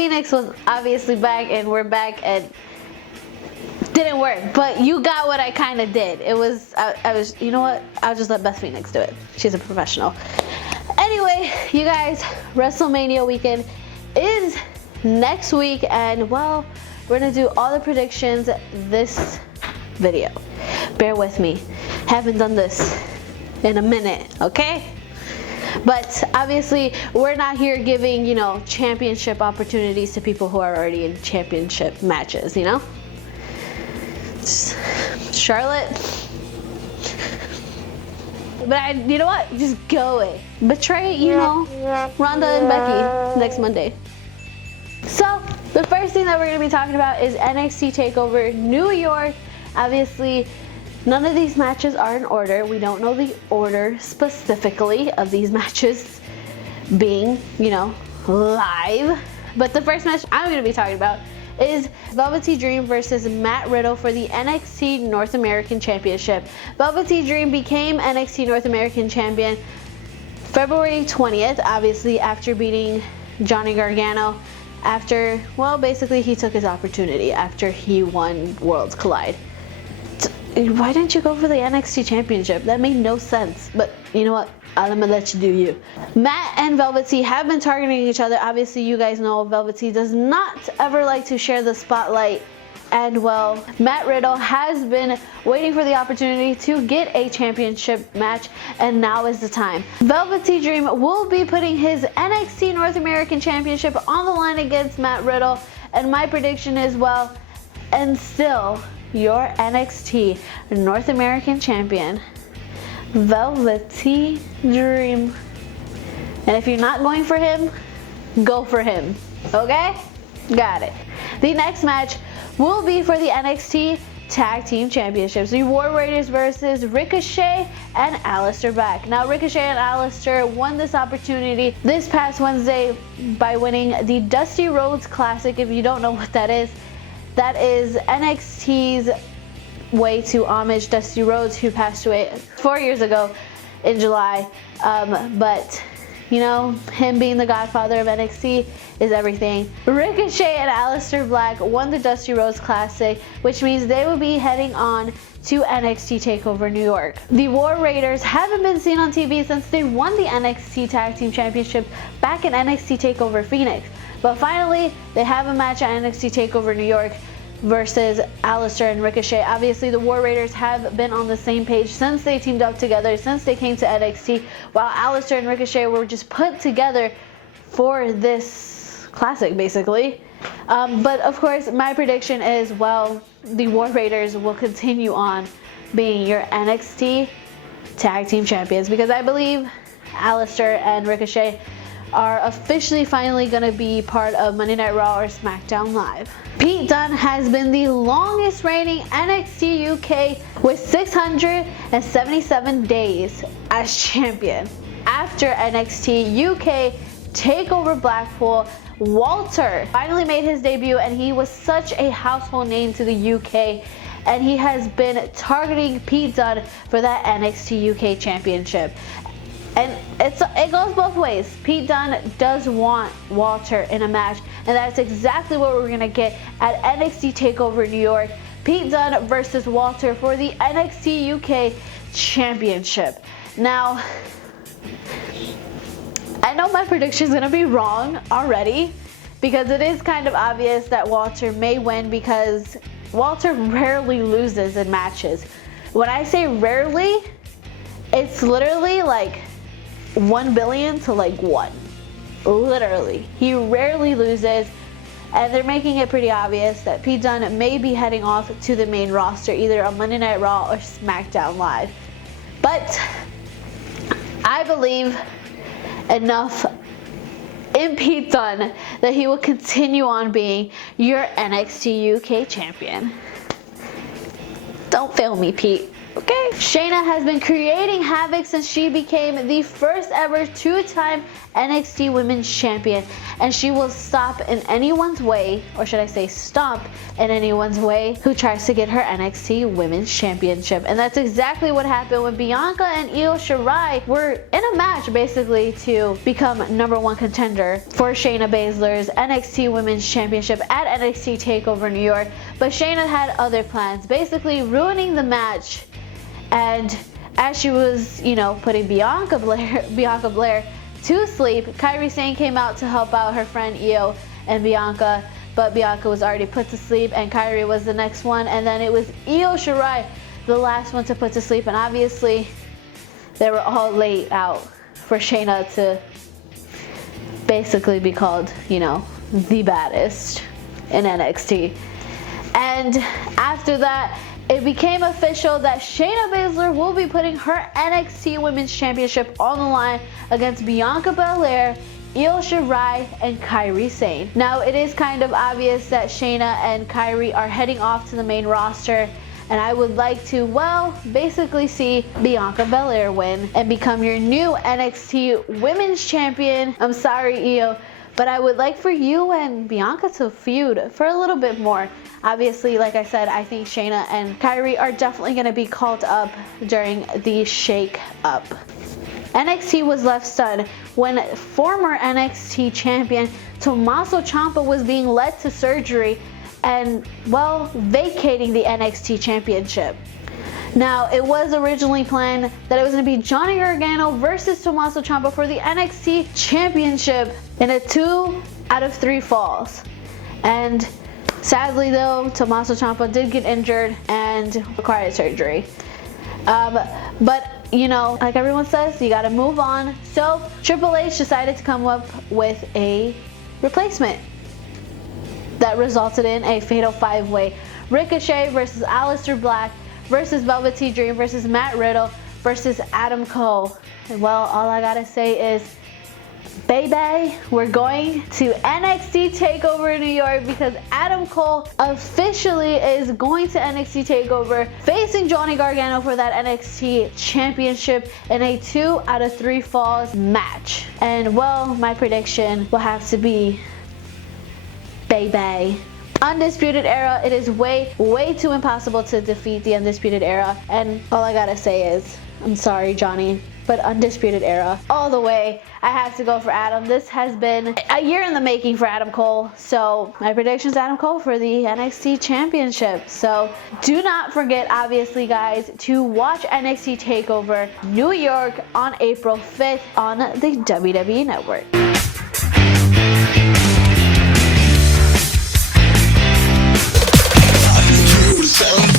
Phoenix was obviously back, and we're back, and didn't work. But you got what I kind of did. It was, I was, you know what? I'll just let Beth Phoenix do it. She's a professional. Anyway, you guys, WrestleMania weekend is next week, and well, we're gonna do all the predictions this video. Bear with me. Haven't done this in a minute, okay? But obviously, we're not here giving, you know, championship opportunities to people who are already in championship matches, you know? Charlotte. But you know what? Just go away. Betray, you know, Ronda and Becky next Monday. So, the first thing that we're going to be talking about is NXT Takeover New York. Obviously, none of these matches are in order. We don't know the order specifically of these matches being, you know, live. But the first match I'm going to be talking about is Velveteen Dream versus Matt Riddle for the NXT North American Championship. Velveteen Dream became NXT North American Champion February 20th, obviously after beating Johnny Gargano. After, well, basically he took his opportunity after he won Worlds Collide. Why didn't you go for the NXT Championship? That made no sense. But you know what? I'm gonna let you do you. Matt and Velveteen have been targeting each other. Obviously, you guys know Velveteen does not ever like to share the spotlight. And well, Matt Riddle has been waiting for the opportunity to get a championship match, and now is the time. Velveteen Dream will be putting his NXT North American Championship on the line against Matt Riddle. And my prediction is, well, and still, your NXT North American Champion, Velveteen Dream. And if you're not going for him, go for him. Okay? Got it. The next match will be for the NXT Tag Team Championships. The War Raiders versus Ricochet and Aleister Black. Now, Ricochet and Aleister won this opportunity this past Wednesday by winning the Dusty Rhodes Classic. If you don't know what that is NXT's way to homage Dusty Rhodes, who passed away 4 years ago in July. But you know, him being the godfather of NXT is everything. Ricochet and Aleister Black won the Dusty Rhodes Classic, which means they will be heading on to NXT Takeover New York. The War Raiders haven't been seen on TV since they won the NXT Tag Team Championship back in NXT Takeover Phoenix. But finally, they have a match at NXT Takeover New York versus Aleister and Ricochet. Obviously, the War Raiders have been on the same page since they teamed up together, since they came to NXT, while Aleister and Ricochet were just put together for this classic, basically. But of course, my prediction is, well, the War Raiders will continue on being your NXT Tag Team Champions, because I believe Aleister and Ricochet are officially finally going to be part of Monday Night Raw or SmackDown Live. Pete Dunne has been the longest reigning NXT UK with 677 days as champion. After NXT UK Takeover Blackpool, Walter finally made his debut, and he was such a household name to the UK, and he has been targeting Pete Dunne for that NXT UK Championship. And it goes both ways. Pete Dunne does want Walter in a match, and that's exactly what we're going to get at NXT TakeOver New York. Pete Dunne versus Walter for the NXT UK Championship. Now, I know my prediction is going to be wrong already, because it is kind of obvious that Walter may win, because Walter rarely loses in matches. When I say rarely, it's literally like 1 billion to like 1. Literally. He rarely loses, and they're making it pretty obvious that Pete Dunne may be heading off to the main roster, either on Monday Night Raw or SmackDown Live. But I believe enough in Pete Dunne that he will continue on being your NXT UK champion. Don't fail me, Pete. Okay, Shayna has been creating havoc since she became the first ever two-time NXT Women's Champion, and she will stop in anyone's way, or should I say stomp in anyone's way, who tries to get her NXT Women's Championship. And that's exactly what happened when Bianca and Io Shirai were in a match basically to become #1 contender for Shayna Baszler's NXT Women's Championship at NXT Takeover New York. But Shayna had other plans, basically ruining the match. And as she was, putting Bianca Belair to sleep, Kairi Sane came out to help out her friend Io and Bianca, but Bianca was already put to sleep and Kairi was the next one, and then it was Io Shirai, the last one to put to sleep, and obviously they were all laid out for Shayna to basically be called, the baddest in NXT. And after that, it became official that Shayna Baszler will be putting her NXT Women's Championship on the line against Bianca Belair, Io Shirai, and Kairi Sane. Now, it is kind of obvious that Shayna and Kairi are heading off to the main roster, and I would like to, basically see Bianca Belair win and become your new NXT Women's Champion. I'm sorry, Io, but I would like for you and Bianca to feud for a little bit more. Obviously, like I said, I think Shayna and Kairi are definitely going to be called up during the shake-up. NXT was left stunned when former NXT champion Tommaso Ciampa was being led to surgery and, vacating the NXT championship. Now, it was originally planned that it was going to be Johnny Gargano versus Tommaso Ciampa for the NXT championship in a 2 out of 3 falls. And sadly though, Tommaso Ciampa did get injured and required surgery. But like everyone says, you gotta move on. So Triple H decided to come up with a replacement that resulted in a fatal 5-way. Ricochet versus Aleister Black versus Velveteen Dream versus Matt Riddle versus Adam Cole. And all I gotta say is, baby, we're going to NXT Takeover in New York because Adam Cole officially is going to NXT Takeover facing Johnny Gargano for that NXT championship in a 2 out of 3 falls match. And my prediction will have to be, baby, Undisputed Era. It is way too impossible to defeat the Undisputed Era. And all I gotta say is, I'm sorry, Johnny, but Undisputed Era all the way. I have to go for Adam. This has been a year in the making for Adam Cole. So my prediction is Adam Cole for the NXT Championship. So do not forget, obviously, guys, to watch NXT Takeover New York on April 5th on the WWE Network. So